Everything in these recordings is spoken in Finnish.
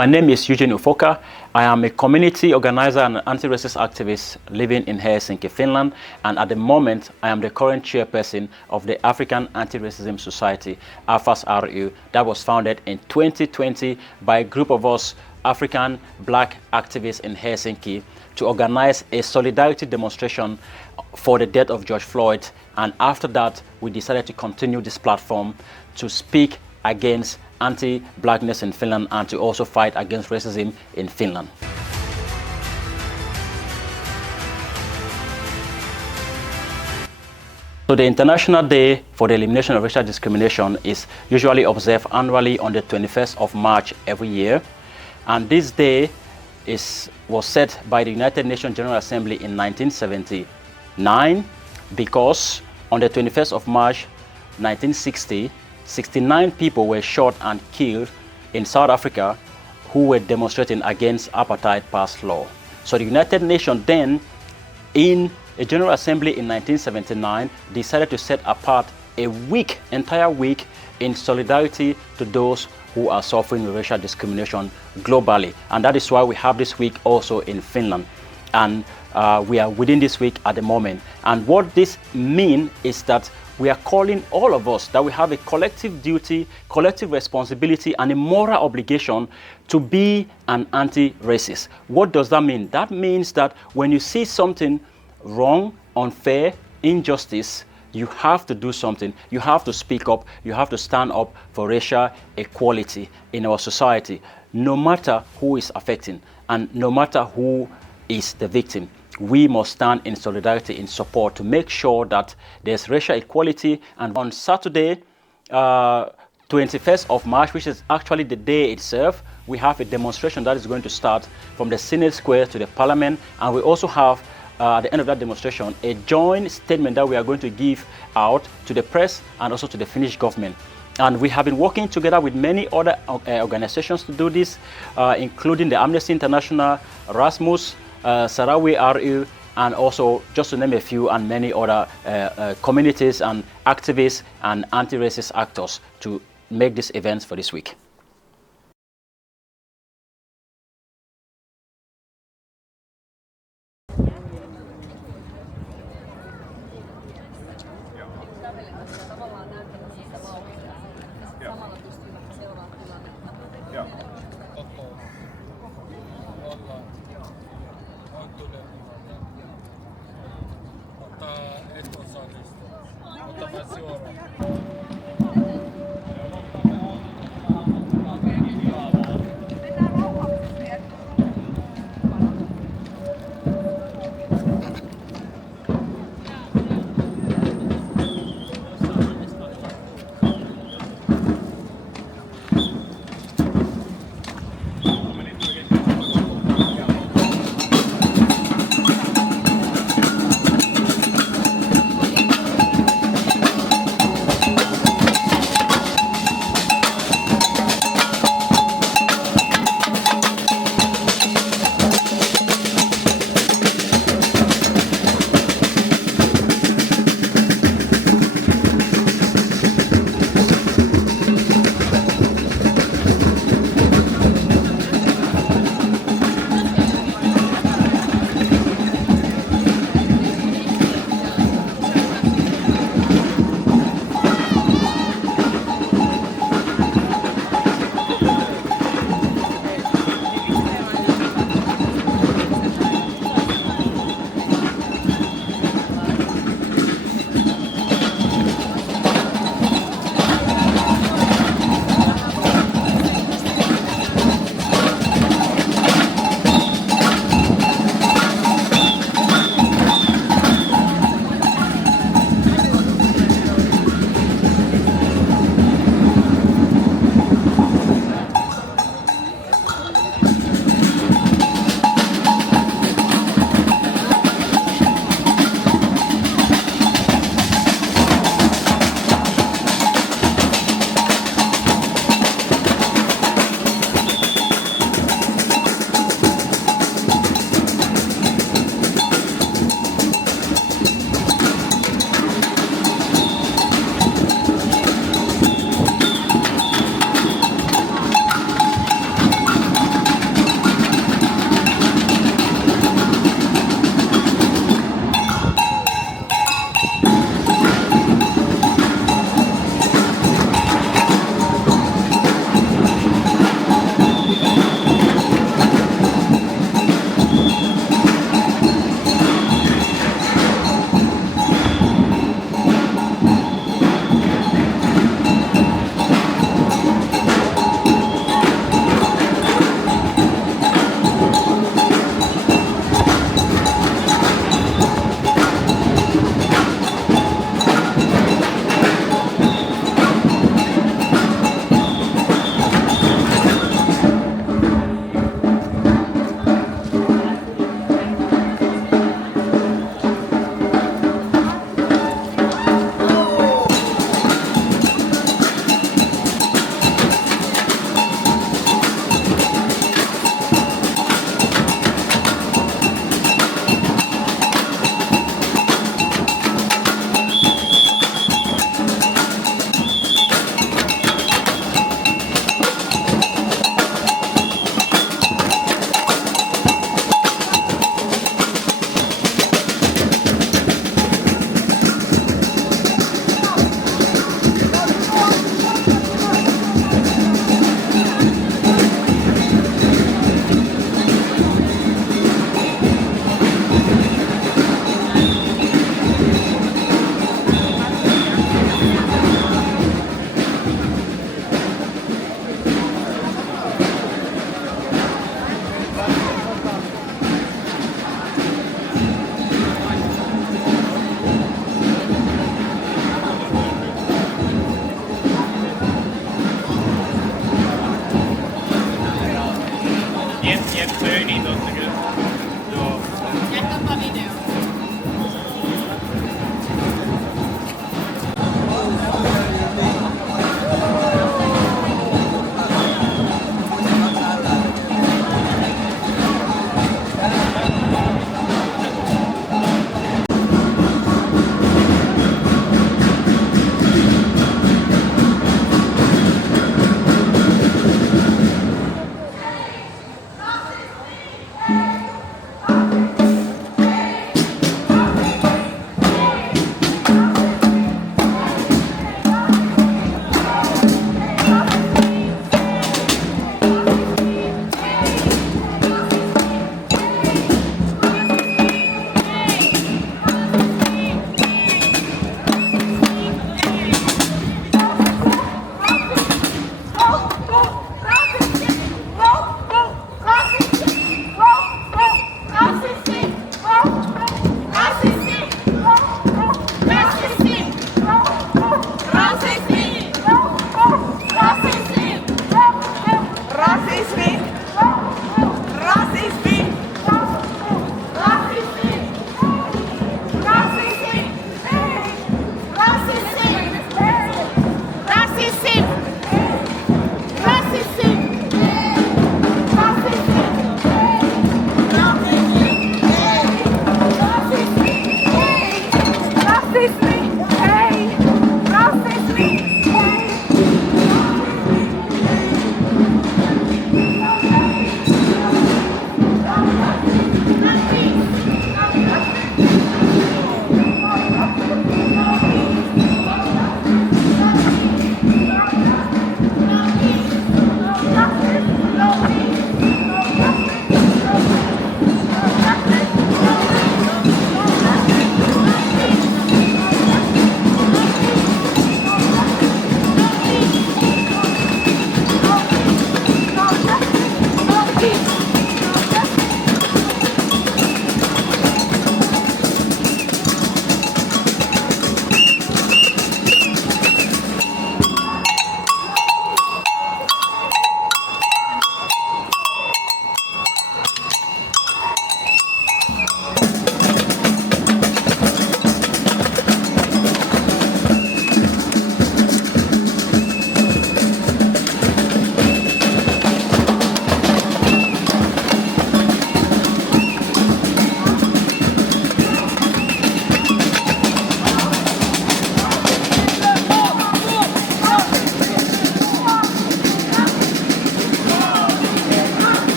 My name is Eugene Ufoka. I am a community organizer and anti-racist activist living in Helsinki, Finland, and at the moment I am the current chairperson of the African Anti-Racism Society, AFAS-RU, that was founded in 2020 by a group of us African black activists in Helsinki to organize a solidarity demonstration for the death of George Floyd, and after that we decided to continue this platform to speak against anti-blackness in Finland and to also fight against racism in Finland. So the International Day for the Elimination of Racial Discrimination is usually observed annually on the 21st of March every year. And this day was set by the United Nations General Assembly in 1979 because on the 21st of March 1960, 69 people were shot and killed in South Africa who were demonstrating against apartheid past law. So the United Nations then, in a General Assembly in 1979, decided to set apart a week, entire week, in solidarity to those who are suffering racial discrimination globally. And that is why we have this week also in Finland. And we are within this week at the moment. And what this means is that we are calling all of us that we have a collective duty, collective responsibility, and a moral obligation to be an anti-racist. What does that mean? That means that when you see something wrong, unfair, injustice, you have to do something. You have to speak up. You have to stand up for racial equality in our society, no matter who is affecting and no matter who is the victim. We must stand in solidarity, in support to make sure that there's racial equality. And on Saturday, 21st of March, which is actually the day itself, we have a demonstration that is going to start from the Senate Square to the Parliament. And we also have, at the end of that demonstration, a joint statement that we are going to give out to the press and also to the Finnish government. And we have been working together with many other organizations to do this, including the Amnesty International, Rasmus, Sahrawi RU, and also, just to name a few, and many other communities and activists and anti-racist actors to make these events for this week.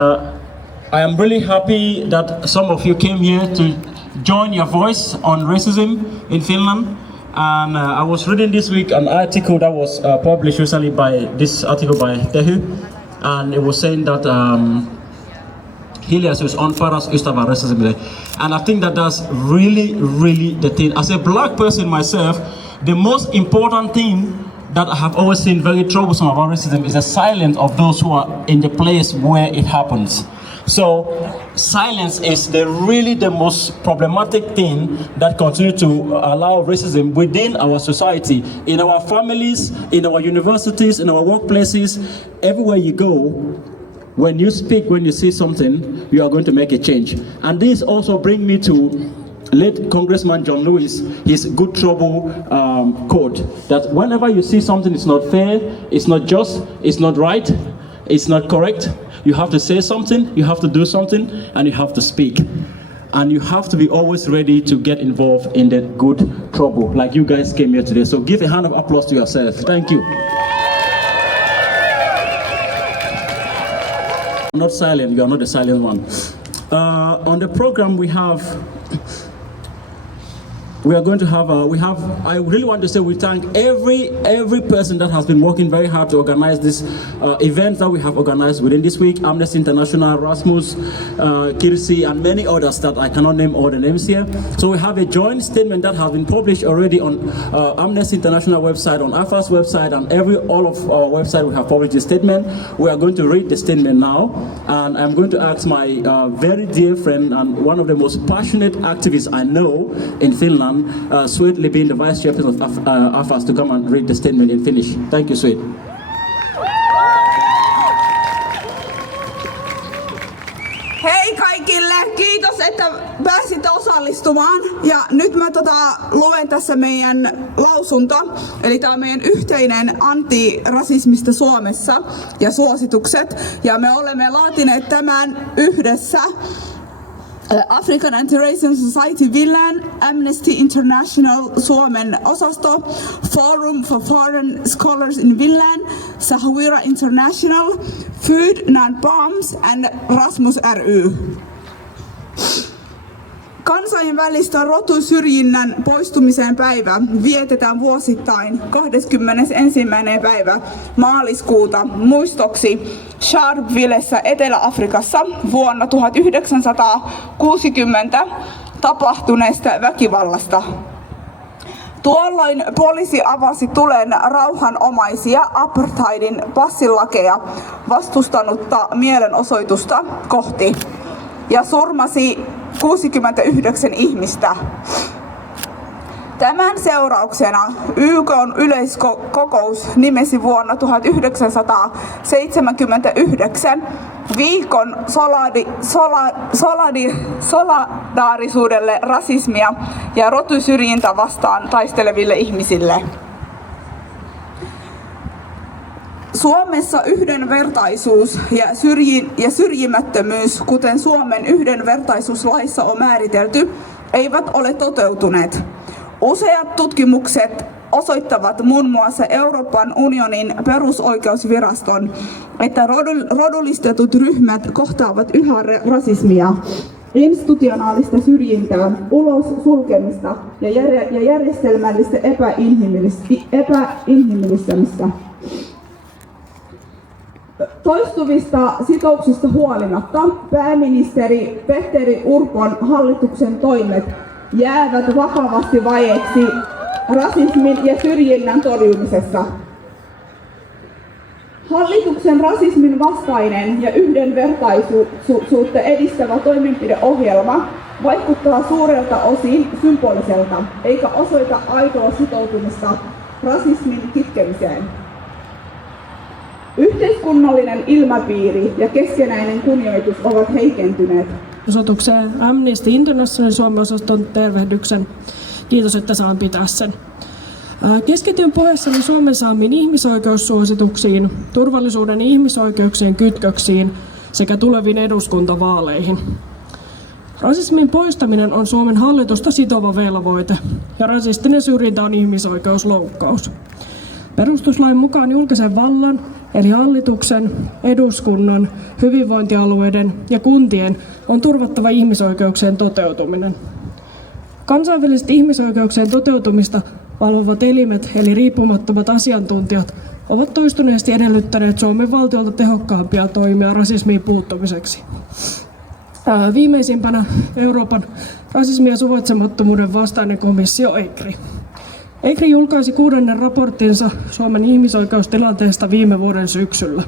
I am really happy that some of you came here to join your voice on racism in Finland. And I was reading this week an article that was published recently by Tehy, and it was saying that Hiljaisuus on paras ystävä racism. And I think that that's really the thing. As a black person myself, the most important thing that I have always seen very troublesome about racism is the silence of those who are in the place where it happens. So silence is really the most problematic thing that continues to allow racism within our society, in our families, in our universities, in our workplaces, everywhere you go. When you speak, when you see something, you are going to make a change. And this also brings me to late Congressman John Lewis, his good trouble quote, that whenever you see something is not fair, it's not just, it's not right, it's not correct, you have to say something, you have to do something, and you have to speak. And you have to be always ready to get involved in the good trouble, like you guys came here today. So give a hand of applause to yourself. Thank you. I'm not silent, you are not the silent one. On the program I really want to say we thank every person that has been working very hard to organize this event that we have organized within this week. Amnesty International, Rasmus, Kirsi, and many others that I cannot name all the names here. So we have a joint statement that has been published already on Amnesty International website, on AFA's website, and all of our website we have published a statement. We are going to read the statement now, and I'm going to ask my very dear friend and one of the most passionate activists I know in Finland, Swed Levin, the Vice Chairperson of AFAS, to come and read the statement in Finnish. Thank you, Swed. Hei kaikille, kiitos että pääsitte osallistumaan. Ja nyt mä luen tässä meidän lausunto. Eli tää on meidän yhteinen antirasismista Suomessa ja suositukset. Ja me olemme laatineet tämän yhdessä African Anti-Racism Society Finland, Amnesty International Suomen osasto, Forum for Foreign Scholars in Finland, Sahawira International, Food Non-Bombs and Rasmus ry. Kansainvälistä rotusyrjinnän poistumisen päivä vietetään vuosittain 21. päivä maaliskuuta muistoksi Sharpevillessä Etelä-Afrikassa vuonna 1960 tapahtuneesta väkivallasta. Tuolloin poliisi avasi tulen rauhanomaisia apartheidin passilakeja vastustanutta mielenosoitusta kohti ja surmasi 69 ihmistä. Tämän seurauksena YK:n yleiskokous nimesi vuonna 1979 viikon solidaarisuudelle rasismia ja rotusyrjintä vastaan taisteleville ihmisille. Suomessa yhdenvertaisuus ja syrjimättömyys, kuten Suomen yhdenvertaisuuslaissa on määritelty, eivät ole toteutuneet. Useat tutkimukset osoittavat muun muassa Euroopan unionin perusoikeusviraston, että rodullistetut ryhmät kohtaavat yhä rasismia, institutionaalista syrjintää, ulos sulkemista ja järjestelmällistä epäinhimillistämistä. Toistuvista sitoumuksista huolimatta pääministeri Petteri Orpon hallituksen toimet jäävät vakavasti vajeeksi rasismin ja syrjinnän torjumisessa. Hallituksen rasismin vastainen ja yhdenvertaisuutta edistävä toimenpideohjelma vaikuttaa suurelta osin symboliselta, eikä osoita aitoa sitoutumista rasismin kitkemiseen. Yhteiskunnallinen ilmapiiri ja keskenäinen kunnioitus ovat heikentyneet. Osoitukseen Amnesty International Suomen osaston tervehdyksen. Kiitos, että saan pitää sen. Keskityn puheessani Suomen saamiin ihmisoikeussuosituksiin, turvallisuuden ja ihmisoikeuksien kytköksiin sekä tuleviin eduskuntavaaleihin. Rasismin poistaminen on Suomen hallitusta sitova velvoite ja rasistinen syrjintä on ihmisoikeusloukkaus. Perustuslain mukaan julkisen vallan, eli hallituksen, eduskunnan, hyvinvointialueiden ja kuntien on turvattava ihmisoikeuksien toteutuminen. Kansainvälisesti ihmisoikeuksien toteutumista valvovat elimet, eli riippumattomat asiantuntijat, ovat toistuneesti edellyttäneet Suomen valtiolta tehokkaampia toimia rasismiin puuttumiseksi. Viimeisimpänä Euroopan rasismin ja suvaitsemattomuuden vastainen komissio ECRI. ECRI julkaisi 6. raporttinsa Suomen ihmisoikeustilanteesta viime vuoden syksyllä.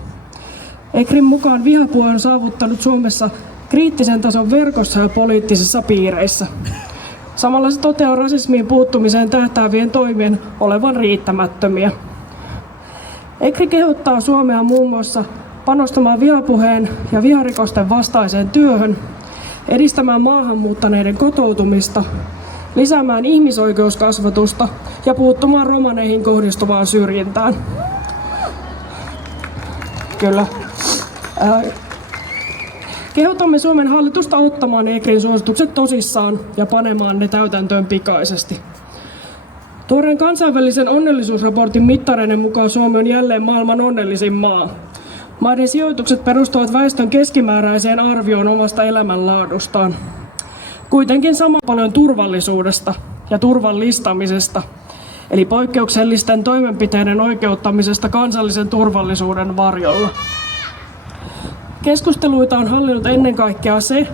ECRin mukaan vihapuhe on saavuttanut Suomessa kriittisen tason verkossa ja poliittisissa piireissä. Samalla se toteaa rasismiin puuttumiseen tähtäävien toimien olevan riittämättömiä. ECRI kehottaa Suomea muun muassa panostamaan vihapuheen ja viharikosten vastaiseen työhön, edistämään maahanmuuttaneiden kotoutumista, lisäämään ihmisoikeuskasvatusta ja puuttumaan romaneihin kohdistuvaan syrjintään. Kyllä. Kehotamme Suomen hallitusta ottamaan ECRin suositukset tosissaan ja panemaan ne täytäntöön pikaisesti. Tuoreen kansainvälisen onnellisuusraportin mittareiden mukaan Suomi on jälleen maailman onnellisin maa. Maiden sijoitukset perustuvat väestön keskimääräiseen arvioon omasta elämänlaadustaan. Kuitenkin sama paljon turvallisuudesta ja turvallistamisesta, eli poikkeuksellisten toimenpiteiden oikeuttamisesta kansallisen turvallisuuden varjolla. Keskusteluita on hallinnut ennen kaikkea se,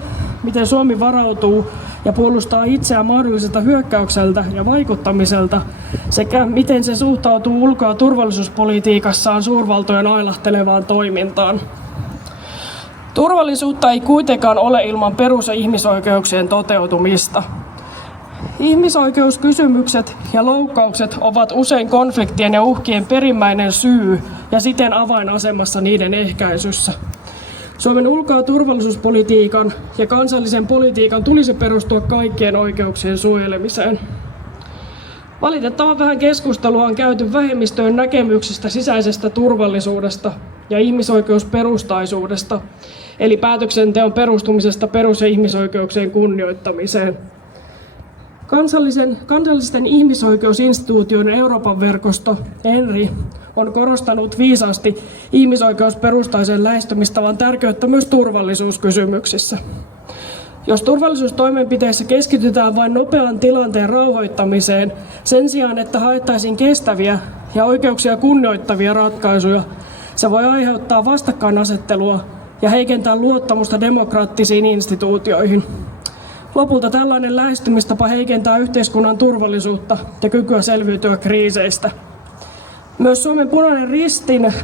miten Suomi varautuu ja puolustaa itseään mahdolliselta hyökkäykseltä ja vaikuttamiselta, sekä miten se suhtautuu ulko- ja turvallisuuspolitiikassaan suurvaltojen ailahtelevaan toimintaan. Turvallisuutta ei kuitenkaan ole ilman perus- ja ihmisoikeuksien toteutumista. Ihmisoikeuskysymykset ja loukkaukset ovat usein konfliktien ja uhkien perimmäinen syy ja siten avainasemassa niiden ehkäisyssä. Suomen ulko- ja turvallisuuspolitiikan ja kansallisen politiikan tulisi perustua kaikkien oikeuksien suojelemiseen. Valitettavan vähän keskustelua on käyty vähemmistöjen näkemyksistä sisäisestä turvallisuudesta ja ihmisoikeusperustaisuudesta, eli päätöksenteon perustumisesta perus- ja ihmisoikeuksien kunnioittamiseen. Kansallisten ihmisoikeusinstituutioiden Euroopan verkosto, ENRI, on korostanut viisaasti ihmisoikeusperustaisen lähestymistavan tärkeyttä myös turvallisuuskysymyksissä. Jos turvallisuustoimenpiteissä keskitytään vain nopean tilanteen rauhoittamiseen, sen sijaan että haettaisiin kestäviä ja oikeuksia kunnioittavia ratkaisuja, se voi aiheuttaa vastakkainasettelua ja heikentää luottamusta demokraattisiin instituutioihin. Lopulta tällainen lähestymistapa heikentää yhteiskunnan turvallisuutta ja kykyä selviytyä kriiseistä. Myös Suomen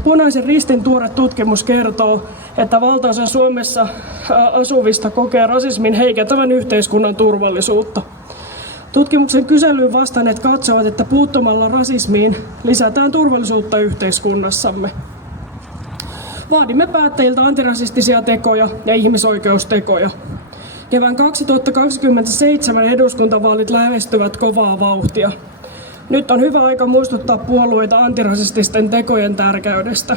Punaisen Ristin tuore tutkimus kertoo, että valtaosa Suomessa asuvista kokee rasismin heikentävän yhteiskunnan turvallisuutta. Tutkimuksen kyselyyn vastanneet katsovat, että puuttumalla rasismiin lisätään turvallisuutta yhteiskunnassamme. Vaadimme päättäjiltä antirasistisia tekoja ja ihmisoikeustekoja. Kevään 2027 eduskuntavaalit lähestyvät kovaa vauhtia. Nyt on hyvä aika muistuttaa puolueita antirasististen tekojen tärkeydestä.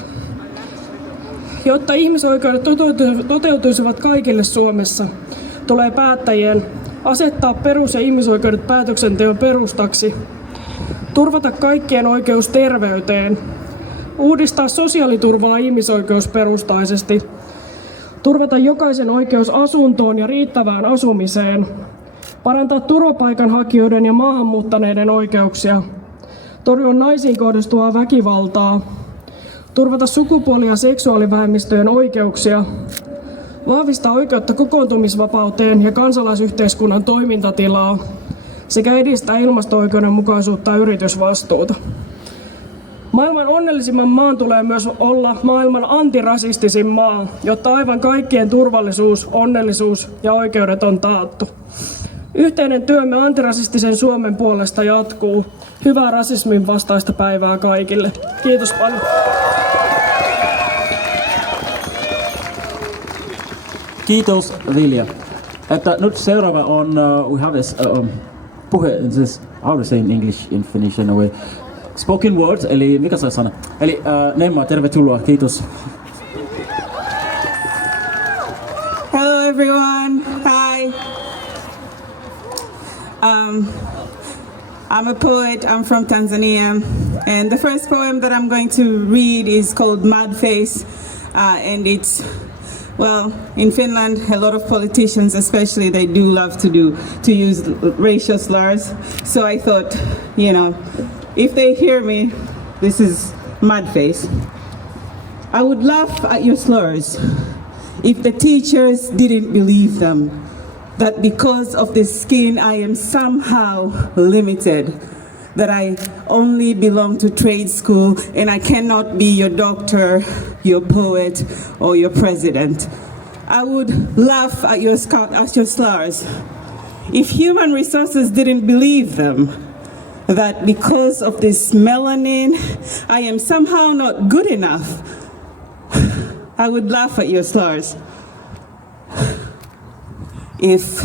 Jotta ihmisoikeudet toteutuisivat kaikille Suomessa, tulee päättäjien asettaa perus- ja ihmisoikeudet päätöksenteon perustaksi, turvata kaikkien oikeus terveyteen, uudistaa sosiaaliturvaa ihmisoikeusperustaisesti, turvata jokaisen oikeus asuntoon ja riittävään asumiseen, parantaa turvapaikanhakijoiden ja maahanmuuttaneiden oikeuksia, torjua naisiin kohdistuvaa väkivaltaa, turvata sukupuoli- ja seksuaalivähemmistöjen oikeuksia, vahvistaa oikeutta kokoontumisvapauteen ja kansalaisyhteiskunnan toimintatilaa sekä edistää ilmasto-oikeudenmukaisuutta ja yritysvastuuta. Maailman onnellisimman maan tulee myös olla maailman antirasistisin maa, jotta aivan kaikkien turvallisuus, onnellisuus ja oikeudet on taattu. Yhteinen työmme antirasistisen Suomen puolesta jatkuu. Hyvää rasismin vastaista päivää kaikille. Kiitos paljon. Kiitos Vilja. Että nyt seuraava on, we have this, this, how to say in English, in Finnish in a way, spoken words, eli mikä se sana? Eli Nemma, tervetuloa, kiitos. Hello everyone, hi. I'm a poet, I'm from Tanzania. And the first poem that I'm going to read is called Mad Face, and it's, well, in Finland, a lot of politicians especially, they do love to use racial slurs. So I thought, you know, if they hear me, this is Mad Face. I would laugh at your slurs if the teachers didn't believe them, that because of this skin I am somehow limited, that I only belong to trade school and I cannot be your doctor, your poet, or your president. I would laugh at your slurs if human resources didn't believe them, that because of this melanin I am somehow not good enough. I would laugh at your slurs if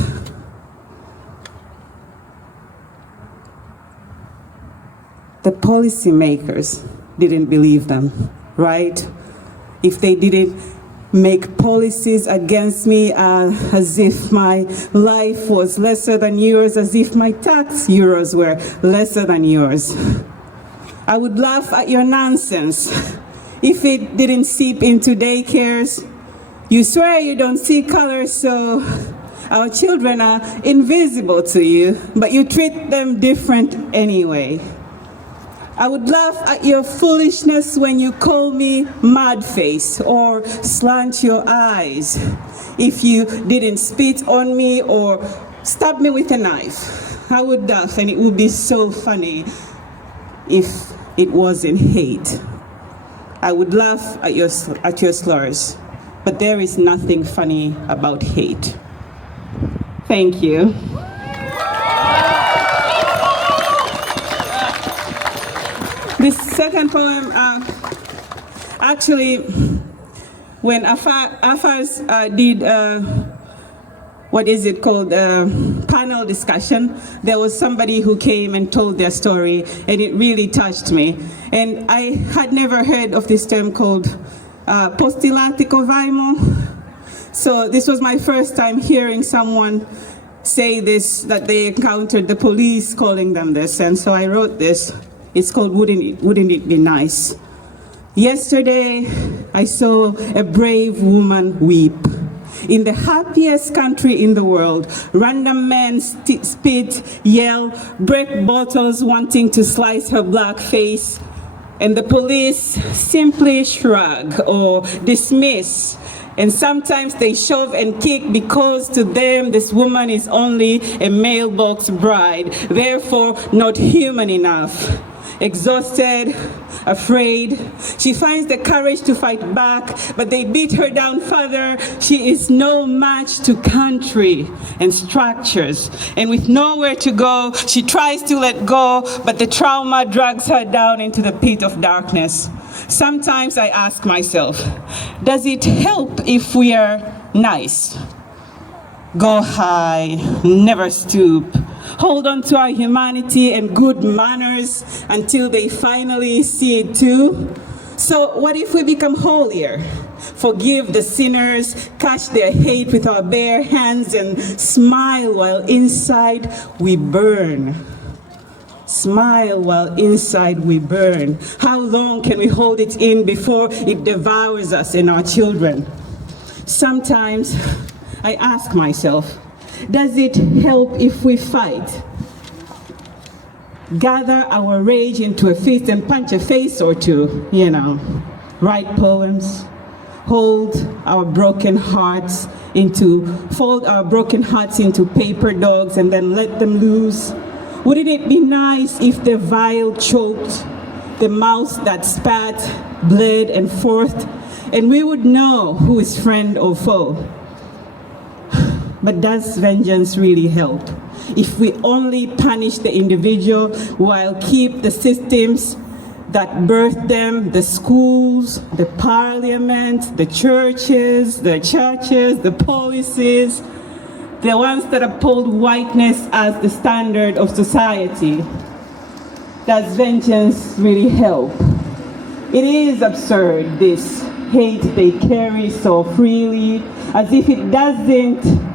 the policymakers didn't believe them, right? If they didn't make policies against me as if my life was lesser than yours, as if my tax euros were lesser than yours. I would laugh at your nonsense if it didn't seep into daycares. You swear you don't see colors, so our children are invisible to you, but you treat them different anyway. I would laugh at your foolishness when you call me mad face or slant your eyes if you didn't spit on me or stab me with a knife. I would laugh, and it would be so funny if it wasn't hate. I would laugh at your slurs, but there is nothing funny about hate. Thank you. This second poem, actually, when AFAS did, what is it called, panel discussion, there was somebody who came and told their story, and it really touched me. And I had never heard of this term called postilaatiko vaimo. So this was my first time hearing someone say this, that they encountered the police calling them this, and so I wrote this. It's called Wouldn't It Be Nice? Yesterday, I saw a brave woman weep. In the happiest country in the world, random men spit, yell, break bottles wanting to slice her black face, and the police simply shrug or dismiss. And sometimes they shove and kick because to them this woman is only a mailbox bride, therefore not human enough. Exhausted, afraid, she finds the courage to fight back, but they beat her down further. She is no match to country and structures, and with nowhere to go, she tries to let go, but the trauma drags her down into the pit of darkness. Sometimes I ask myself, does it help if we are nice? Go high, never stoop. Hold on to our humanity and good manners until they finally see it too. So what if we become holier? Forgive the sinners, catch their hate with our bare hands, and smile while inside we burn. Smile while inside we burn. How long can we hold it in before it devours us and our children? Sometimes I ask myself, does it help if we fight? Gather our rage into a fist and punch a face or two, write poems, fold our broken hearts into paper dogs and then let them loose. Wouldn't it be nice if the vial choked, the mouth that spat, bled and forth, and we would know who is friend or foe? But does vengeance really help? If we only punish the individual while keep the systems that birthed them, the schools, the parliament, the churches, the policies, the ones that uphold whiteness as the standard of society, does vengeance really help? It is absurd, this hate they carry so freely, as if it doesn't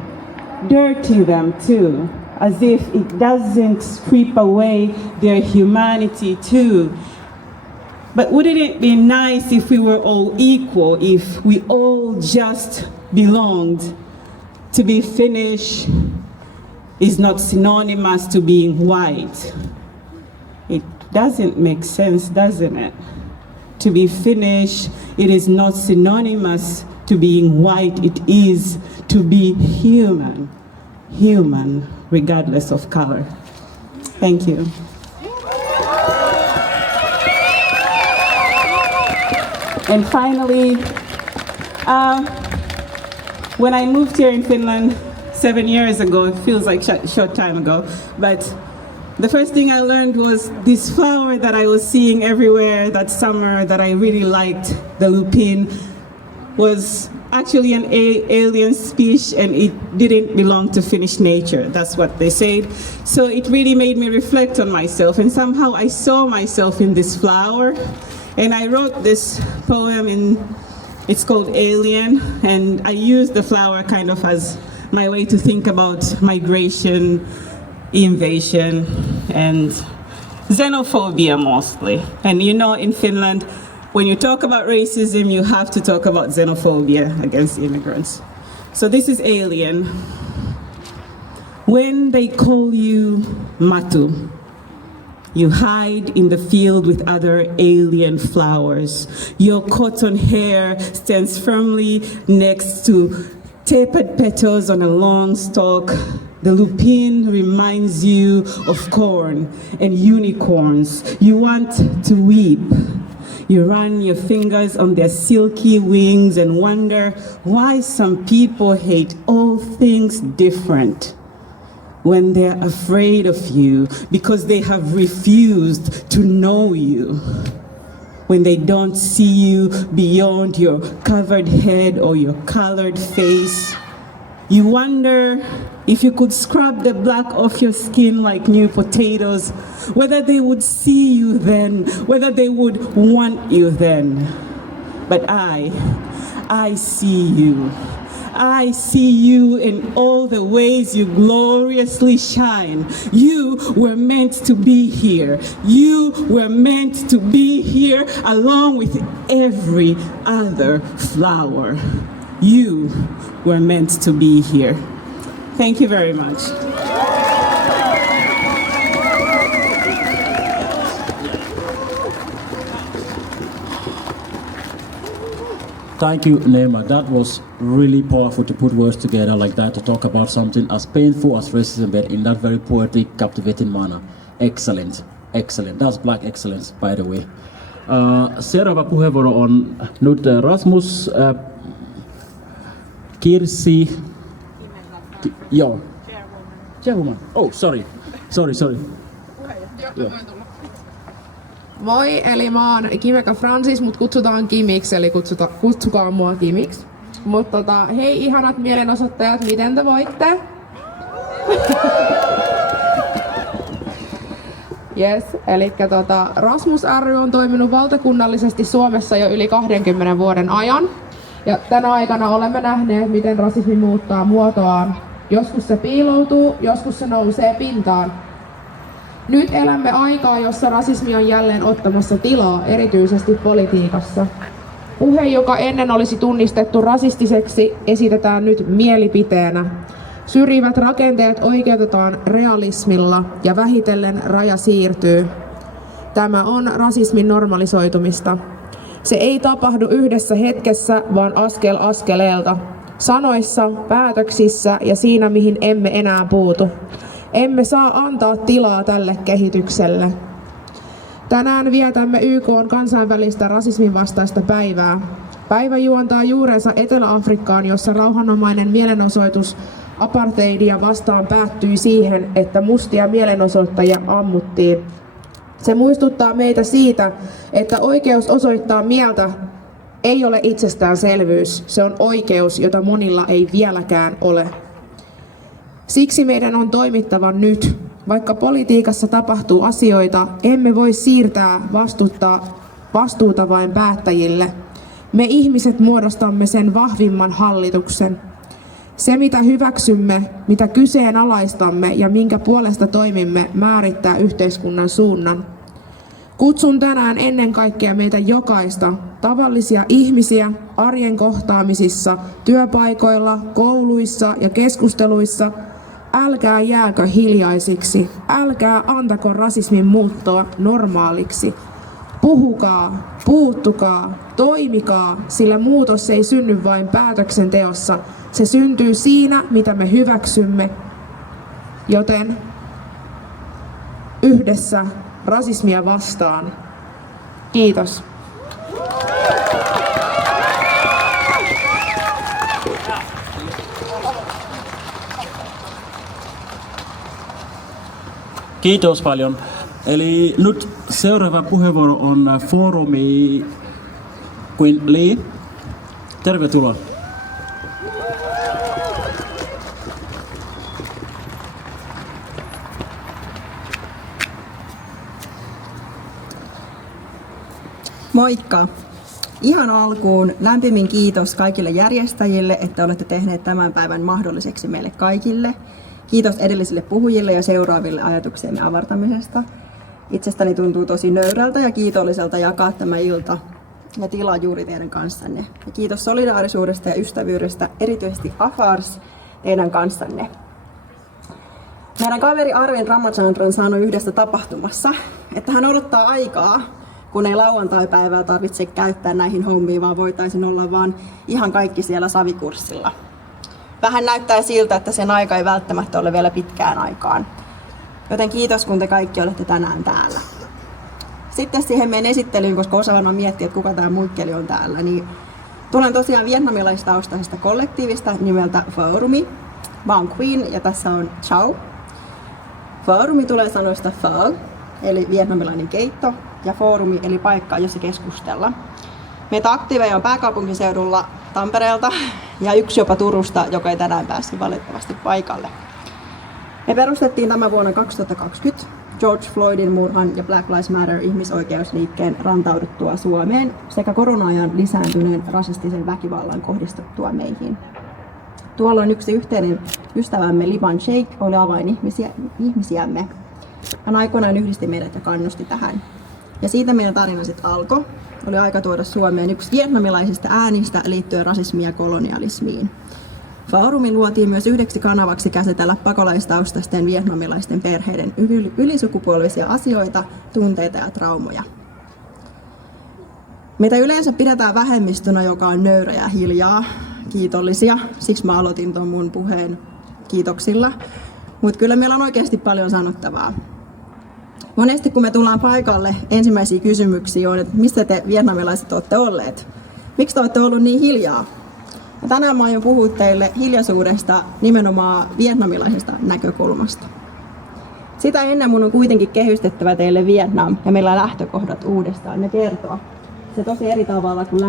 dirty them too, as if it doesn't strip away their humanity too. But wouldn't it be nice if we were all equal, if we all just belonged? To be Finnish is not synonymous to being white. It doesn't make sense, doesn't it? To be Finnish, it is not synonymous to being white. It is to be human, human, regardless of color. Thank you. And finally, when I moved here in Finland 7 years ago, it feels like a short time ago, but the first thing I learned was this flower that I was seeing everywhere that summer that I really liked, the lupin, was actually an alien species and it didn't belong to Finnish nature. That's what they said. So it really made me reflect on myself, and somehow I saw myself in this flower. And I wrote this poem it's called Alien, and I used the flower kind of as my way to think about migration, invasion, and xenophobia mostly. And you know, in Finland, when you talk about racism, you have to talk about xenophobia against immigrants. So this is Alien. When they call you Matu, you hide in the field with other alien flowers. Your cotton hair stands firmly next to tapered petals on a long stalk. The lupin reminds you of corn and unicorns. You want to weep. You run your fingers on their silky wings and wonder why some people hate all things different. When they're afraid of you because they have refused to know you. When they don't see you beyond your covered head or your colored face. You wonder if you could scrub the black off your skin like new potatoes, whether they would see you then, whether they would want you then. But I see you. I see you in all the ways you gloriously shine. You were meant to be here. You were meant to be here along with every other flower. You were meant to be here. Thank you very much. Thank you, Neema. That was really powerful to put words together like that, to talk about something as painful as racism, but in that very poetic, captivating manner. Excellent, excellent. That's Black excellence, by the way. Seuraava puheenvuoro on nyt Rasmus Kirsi. Joo. Chairwoman. Oh, sorry. Moi, eli mä oon Kimeka Francis, mut kutsutaan Kimiksi, eli kutsukaa mua Kimiksi. Mutta hei ihanat mielenosoittajat, miten te voitte? Yes, eli Rasmus ry on toiminut valtakunnallisesti Suomessa jo yli 20 vuoden ajan. Ja tänä aikana olemme nähneet, miten rasismi muuttaa muotoaan. Joskus se piiloutuu, joskus se nousee pintaan. Nyt elämme aikaa, jossa rasismi on jälleen ottamassa tilaa, erityisesti politiikassa. Puhe, joka ennen olisi tunnistettu rasistiseksi, esitetään nyt mielipiteenä. Syrjivät rakenteet oikeutetaan realismilla ja vähitellen raja siirtyy. Tämä on rasismin normalisoitumista. Se ei tapahdu yhdessä hetkessä, vaan askel askeleelta. Sanoissa, päätöksissä ja siinä, mihin emme enää puutu. Emme saa antaa tilaa tälle kehitykselle. Tänään vietämme YK:n kansainvälistä rasismin vastaista päivää. Päivä juontaa juurensa Etelä-Afrikkaan, jossa rauhanomainen mielenosoitus apartheidia vastaan päättyi siihen, että mustia mielenosoittajia ammuttiin. Se muistuttaa meitä siitä, että oikeus osoittaa mieltä ei ole itsestäänselvyys. Se on oikeus, jota monilla ei vieläkään ole. Siksi meidän on toimittava nyt. Vaikka politiikassa tapahtuu asioita, emme voi siirtää vastuuta vain päättäjille. Me ihmiset muodostamme sen vahvimman hallituksen. Se, mitä hyväksymme, mitä kyseenalaistamme ja minkä puolesta toimimme, määrittää yhteiskunnan suunnan. Kutsun tänään ennen kaikkea meitä jokaista, tavallisia ihmisiä, arjen kohtaamisissa, työpaikoilla, kouluissa ja keskusteluissa. Älkää jääkö hiljaisiksi, älkää antako rasismin muuttua normaaliksi. Puhukaa, puuttukaa, toimikaa, sillä muutos ei synny vain päätöksenteossa. Se syntyy siinä, mitä me hyväksymme. Joten yhdessä rasismia vastaan. Kiitos. Kiitos paljon. Eli nyt seuraava puheenvuoro on foorumi Queen Lee. Tervetuloa. Moikka! Ihan alkuun lämpimin kiitos kaikille järjestäjille, että olette tehneet tämän päivän mahdolliseksi meille kaikille. Kiitos edellisille puhujille ja seuraaville ajatuksiemme avartamisesta. Itsestäni tuntuu tosi nöyrältä ja kiitolliselta jakaa tämä ilta ja tila juuri teidän kanssanne. Ja kiitos solidaarisuudesta ja ystävyydestä, erityisesti Afars, teidän kanssanne. Meidän kaveri Arvind Ramachandran sanoi yhdessä tapahtumassa, että hän odottaa aikaa, kun ei lauantai-päivää tarvitse käyttää näihin hommiin, vaan voitaisiin olla vaan ihan kaikki siellä savikurssilla. Vähän näyttää siltä, että sen aika ei välttämättä ole vielä pitkään aikaan. Joten kiitos, kun te kaikki olette tänään täällä. Sitten siihen meidän esittelyyn, koska osa varmaan miettii, että kuka tämä muikkeli on täällä, niin tulen tosiaan vietnamilaistaustaisesta kollektiivista nimeltä Foorumi. Mä oon Queen ja tässä on Chow. Foorumi tulee sanoista pho, eli vietnamilainen keitto, ja foorumi, eli paikka, jossa keskustella. Meitä aktiiveja on pääkaupunkiseudulla Tampereelta ja yksi jopa Turusta, joka ei tänään päässyt valitettavasti paikalle. Me perustettiin tämä vuonna 2020 George Floydin murhan ja Black Lives Matter ihmisoikeusliikkeen rantauduttua Suomeen sekä korona-ajan lisääntyneen rasistisen väkivallan kohdistettua meihin. Tuolloin yksi yhteinen ystävämme Liban Sheikh oli avainihmisiämme. Hän aikoinaan yhdisti meidät ja kannusti tähän. Ja siitä meidän tarina sitten alkoi. Oli aika tuoda Suomeen yksi vietnamilaisista äänistä liittyen rasismiin ja kolonialismiin. Foorumi luotiin myös yhdeksi kanavaksi käsitellä pakolaistaustaisten vietnamilaisten perheiden ylisukupolvisia asioita, tunteita ja traumoja. Meitä yleensä pidetään vähemmistönä, joka on nöyrä ja hiljaa, kiitollisia. Siksi mä aloitin tuon mun puheen kiitoksilla. Mutta kyllä meillä on oikeasti paljon sanottavaa. Monesti kun me tullaan paikalle, ensimmäisiä kysymyksiä on, että mistä te vietnamilaiset olette olleet? Miksi te olette olleet niin hiljaa? Ja tänään mä aion puhua teille hiljaisuudesta nimenomaan vietnamilaisesta näkökulmasta. Sitä ennen mun on kuitenkin kehystettävä teille Vietnam ja meillä lähtökohdat uudestaan ne kertoo. Se tosi eri tavalla kuin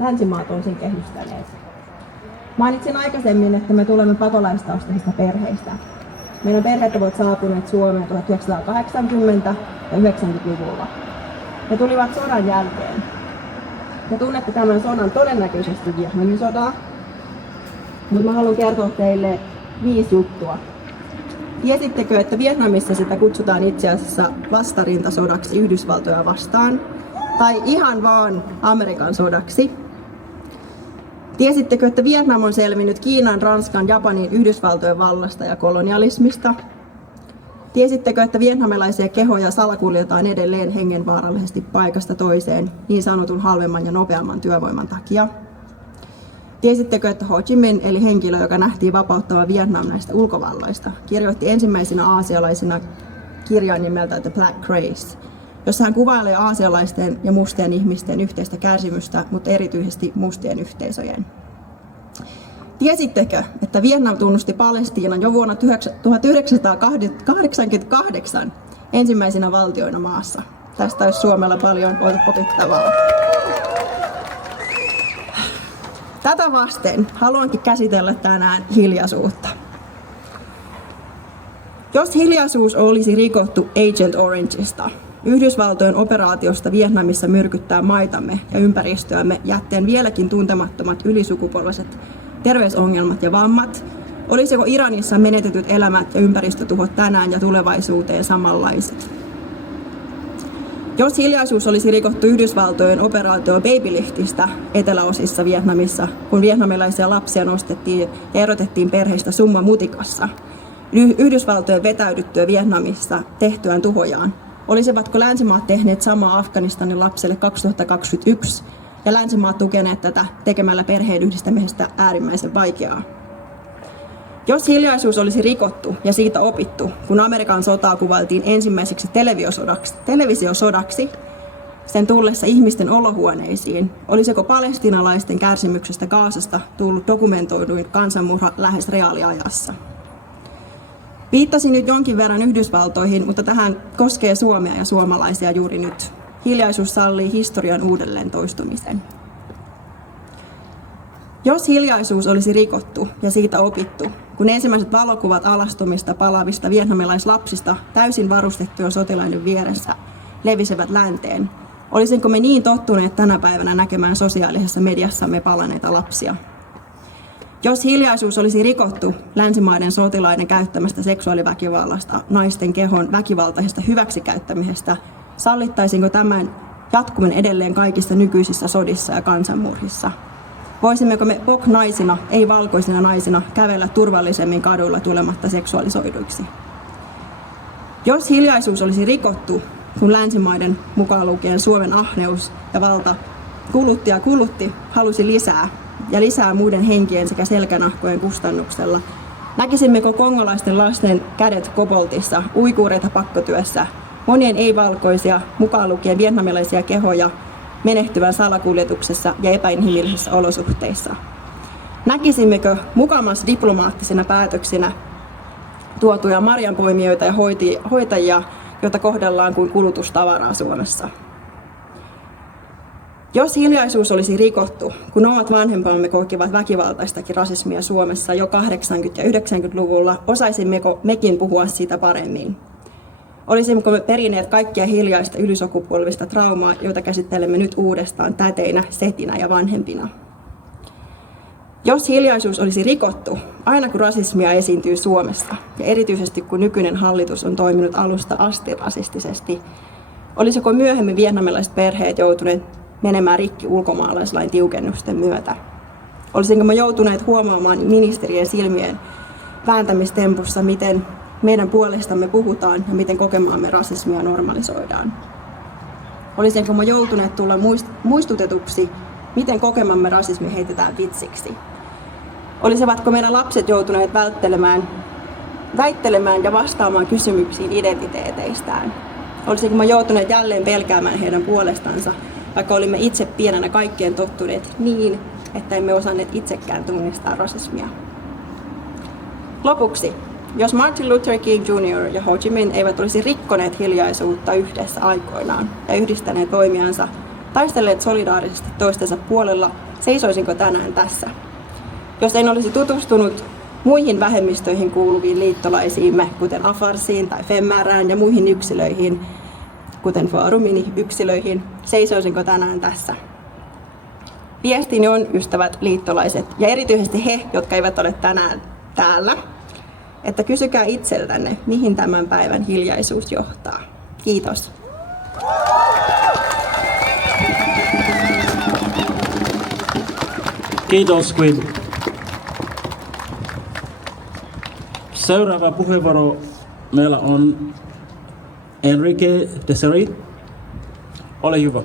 länsimaat on sen kehystäneet. Mainitsin aikaisemmin, että me tulemme pakolaistaustaisista perheistä. Meidän perheet ovat saapuneet Suomeen 1980- ja 90-luvulla. Ne tulivat sodan jälkeen. Te tunnette tämän sodan todennäköisesti Vietnamin sodaa, mutta mä haluan kertoa teille 5 juttua. Tiesittekö, että Vietnamissa sitä kutsutaan itse asiassa vastarintasodaksi Yhdysvaltoja vastaan, tai ihan vaan Amerikan sodaksi? Tiesittekö, että Vietnam on selvinnyt Kiinan, Ranskan, Japanin, Yhdysvaltojen vallasta ja kolonialismista? Tiesittekö, että vietnamilaisia kehoja salakuljetaan edelleen hengenvaarallisesti paikasta toiseen niin sanotun halvemman ja nopeamman työvoiman takia? Tiesittekö, että Ho Chi Minh, eli henkilö, joka nähtiin vapauttavan Vietnam näistä ulkovalloista, kirjoitti ensimmäisenä aasialaisena kirjan nimeltä The Black Craze, jossa hän kuvailee aasialaisten ja mustien ihmisten yhteistä kärsimystä, mutta erityisesti mustien yhteisöjen. Tiesittekö, että Vietnam tunnusti Palestiinan jo vuonna 1988 ensimmäisenä valtioina maassa? Tästä olisi Suomella paljon opittavaa. Tätä vasten haluankin käsitellä tänään hiljaisuutta. Jos hiljaisuus olisi rikottu Agent Orangesta, Yhdysvaltojen operaatiosta Vietnamissa myrkyttää maitamme ja ympäristöämme jätteen vieläkin tuntemattomat ylisukupolviset terveysongelmat ja vammat, olisiko Iranissa menetetyt elämät ja ympäristötuhot tänään ja tulevaisuuteen samanlaiset? Jos hiljaisuus olisi rikottu Yhdysvaltojen operaatio Babyliftistä eteläosissa Vietnamissa, kun vietnamilaisia lapsia nostettiin ja erotettiin perheistä Summa Mutikassa, Yhdysvaltojen vetäydyttyä Vietnamissa tehtyään tuhojaan, olisivatko länsimaat tehneet samaa Afganistanin lapselle 2021 ja länsimaat tukeneet tätä tekemällä perheen yhdistämisestä äärimmäisen vaikeaa? Jos hiljaisuus olisi rikottu ja siitä opittu, kun Amerikan sotaa kuvailtiin ensimmäiseksi televisiosodaksi, sen tullessa ihmisten olohuoneisiin, olisiko palestiinalaisten kärsimyksestä Gazasta tullut dokumentoiduin kansanmurha lähes reaaliajassa? Viittasin nyt jonkin verran Yhdysvaltoihin, mutta tähän koskee Suomea ja suomalaisia juuri nyt. Hiljaisuus sallii historian uudelleen toistumisen. Jos hiljaisuus olisi rikottu ja siitä opittu, kun ensimmäiset valokuvat alastomista palaavista vietnamilaislapsista täysin varustettujen sotilaiden vieressä levisivät länteen, olisinko me niin tottuneet tänä päivänä näkemään sosiaalisessa mediassamme palaneita lapsia? Jos hiljaisuus olisi rikottu länsimaiden sotilaiden käyttämästä seksuaaliväkivallasta, naisten kehon väkivaltaisesta hyväksikäyttämisestä, sallittaisinko tämän jatkumen edelleen kaikissa nykyisissä sodissa ja kansanmurhissa? Voisimmeko me POC-naisina, ei-valkoisina naisina, kävellä turvallisemmin kaduilla tulematta seksuaalisoiduiksi? Jos hiljaisuus olisi rikottu, kun länsimaiden mukaan lukien Suomen ahneus ja valta kulutti, halusi lisää muiden henkien sekä selkänahkojen kustannuksella, näkisimmekö kongolaisten lasten kädet koboltissa, uiguureita pakkotyössä, monien ei-valkoisia, mukaan lukien vietnamilaisia kehoja, menehtyvän salakuljetuksessa ja epäinhimillisissä olosuhteissa? Näkisimmekö mukamas diplomaattisina päätöksinä tuotuja marjanpoimijoita ja hoitajia, joita kohdellaan kuin kulutustavaraa Suomessa? Jos hiljaisuus olisi rikottu, kun omat vanhempamme kokivat väkivaltaistakin rasismia Suomessa jo 80- ja 90-luvulla, osaisimmeko mekin puhua siitä paremmin? Olisimmeko me perineet kaikkia hiljaista ylisukupolvista traumaa, joita käsittelemme nyt uudestaan täteinä, setinä ja vanhempina? Jos hiljaisuus olisi rikottu, aina kun rasismia esiintyy Suomessa, ja erityisesti kun nykyinen hallitus on toiminut alusta asti rasistisesti, olisiko myöhemmin vietnamilaiset perheet joutuneet menemään rikki ulkomaalaislain tiukennusten myötä? Olisinko me joutuneet huomaamaan ministerien silmien vääntämistempussa, miten meidän puolestamme puhutaan ja miten kokemaamme rasismia normalisoidaan? Olisinko me joutuneet tulla muistutetuksi, miten kokemamme rasismi heitetään vitsiksi? Olisivatko meidän lapset joutuneet väittelemään ja vastaamaan kysymyksiin identiteeteistään? Olisiinko me joutuneet jälleen pelkäämään heidän puolestansa, vaikka olimme itse pienenä kaikkien tottuneet niin, että emme osanneet itsekään tunnistaa rasismia? Lopuksi, jos Martin Luther King Jr. ja Ho Chi Minh eivät olisi rikkoneet hiljaisuutta yhdessä aikoinaan ja yhdistäneet voimiansa, taistelleet solidaarisesti toistensa puolella, seisoisinko tänään tässä? Jos en olisi tutustunut muihin vähemmistöihin kuuluviin liittolaisiimme, kuten Afarsiin tai Femmärään ja muihin yksilöihin, kuten Foorumini yksilöihin, seisoisinko tänään tässä? Viestini on, ystävät liittolaiset, ja erityisesti he, jotka eivät ole tänään täällä, että kysykää itseltänne, mihin tämän päivän hiljaisuus johtaa. Kiitos. Kiitos, Quinn. Seuraava puheenvuoro meillä on Enrique Desiree. Ole hyvä.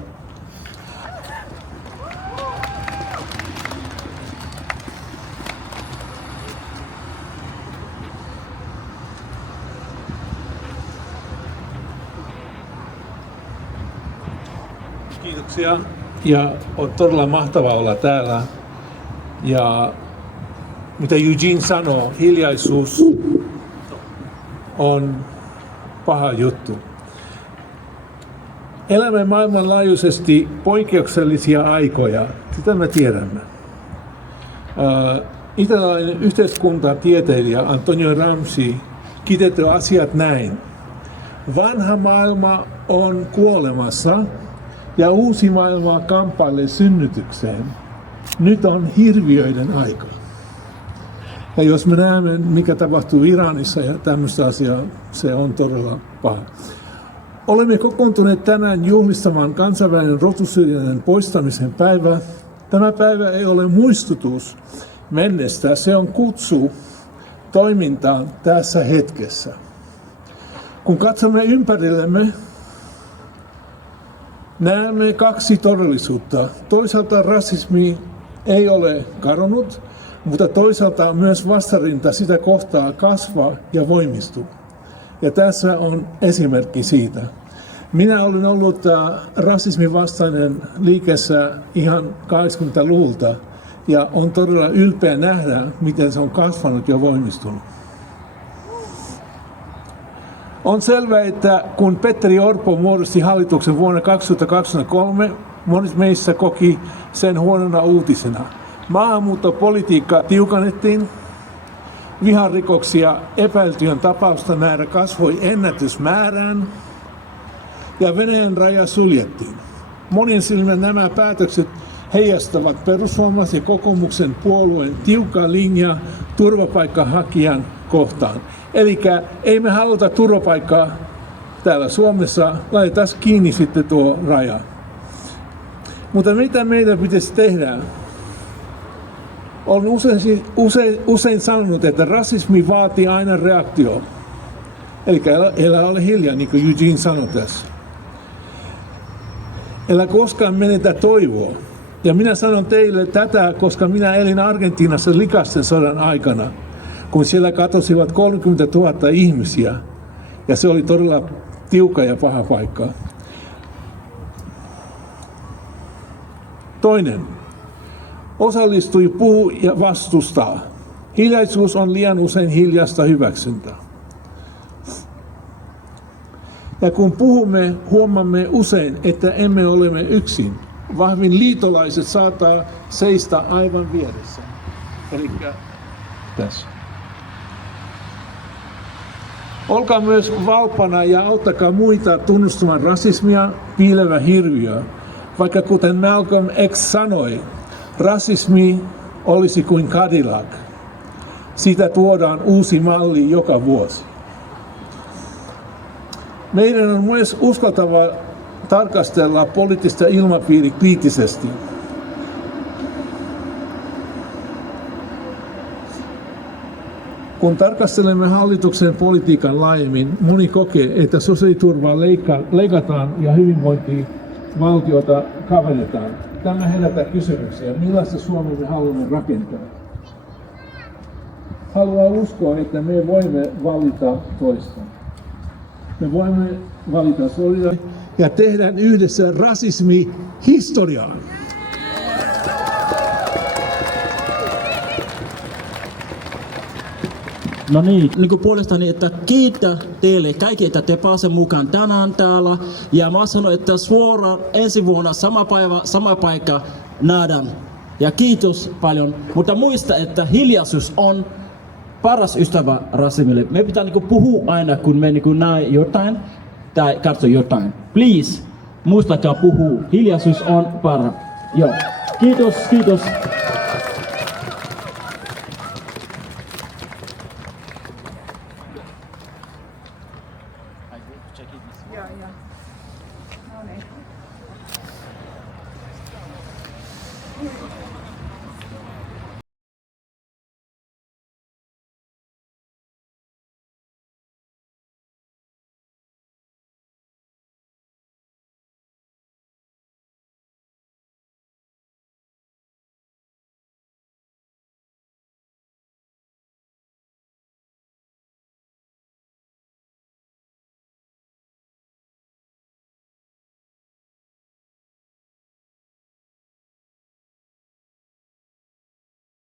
Kiitoksia ja on todella mahtavaa olla täällä. Ja mitä Eugene sanoo, hiljaisuus on paha juttu. Elämme maailmanlaajuisesti poikkeuksellisia aikoja, sitä me tiedämme. Italialainen yhteiskuntatieteilijä Antonio Ramsey kiteytti asiat näin. Vanha maailma on kuolemassa ja uusi maailma kamppailee synnytykseen. Nyt on hirviöiden aika. Ja jos me näemme, mikä tapahtuu Iranissa ja tämmöistä asiaa, se on todella paha. Olemme kokoontuneet tänään juhlistamaan kansainvälinen rotusyrjinnän poistamisen päivää. Tämä päivä ei ole muistutus menneestä, se on kutsu toimintaan tässä hetkessä. Kun katsomme ympärillemme, näemme kaksi todellisuutta. Toisaalta rasismi ei ole kadonnut, mutta toisaalta myös vastarinta sitä kohtaa kasvaa ja voimistuu. Ja tässä on esimerkki siitä. Minä olen ollut rasismin vastainen liikessä ihan 80-luvulta ja on todella ylpeä nähdä, miten se on kasvanut ja voimistunut. On selvää, että kun Petteri Orpo muodosti hallituksen vuonna 2023, monet meissä koki sen huonona uutisena. Maahanmuuttopolitiikkaa tiukannettiin, viharikoksia epäiltyjen tapausten määrä kasvoi ennätysmäärään ja Venäjän raja suljettiin. Monien silmin nämä päätökset heijastavat perussuomalaisen ja kokoomuksen puolueen tiukkaa linjaa turvapaikkahakijan kohtaan. Eli ei me haluta turvapaikkaa täällä Suomessa, laitetaan kiinni sitten tuo raja. Mutta mitä meidän pitäisi tehdä? Olen usein sanonut, että rasismi vaatii aina reaktio. Eli älä ole hiljaa, niin kuin Eugene sanoi tässä. Älä koskaan menetä toivoa. Ja minä sanon teille tätä, koska minä elin Argentiinassa likasten sodan aikana, kun siellä katosivat 30 000 ihmisiä. Ja se oli todella tiukka ja paha paikka. Toinen. Osallistui, puhuu ja vastustaa. Hiljaisuus on liian usein hiljaista hyväksyntää. Ja kun puhumme, huomaamme usein, että emme olemme yksin. Vahvin liitolaiset saattaa seistä aivan vieressä. Eli tässä. Olkaa myös valpana ja auttakaa muita tunnustamaan rasismia, piilevä hirviö. Vaikka kuten Malcolm X sanoi, rasismi olisi kuin Cadillac. Siitä tuodaan uusi malli joka vuosi. Meidän on myös uskaltava tarkastella poliittista ilmapiiriä kriittisesti. Kun tarkastelemme hallituksen politiikan laajemmin, moni kokee, että sosiaaliturvaa leikataan ja hyvinvointivaltiota kavennetaan. Tämä herättää kysymyksiä, millaista Suomea me haluamme rakentaa. Haluan uskoa, että me voimme valita toista. Me voimme valita solidaarisuutta ja tehdään yhdessä rasismi historiaa. No niin kuin puolestani, että kiittää teille kaikki, että te pääsette mukaan tänään täällä. Ja mä sanon, että suoraan ensi vuonna sama päivä, sama paikka nähdään. Ja kiitos paljon. Mutta muista, että hiljaisuus on paras ystävä rasismille. Me pitää puhua aina, kun me näe jotain tai katso jotain. Please, muistakaa puhua. Hiljaisuus on paras. Joo. Kiitos, kiitos.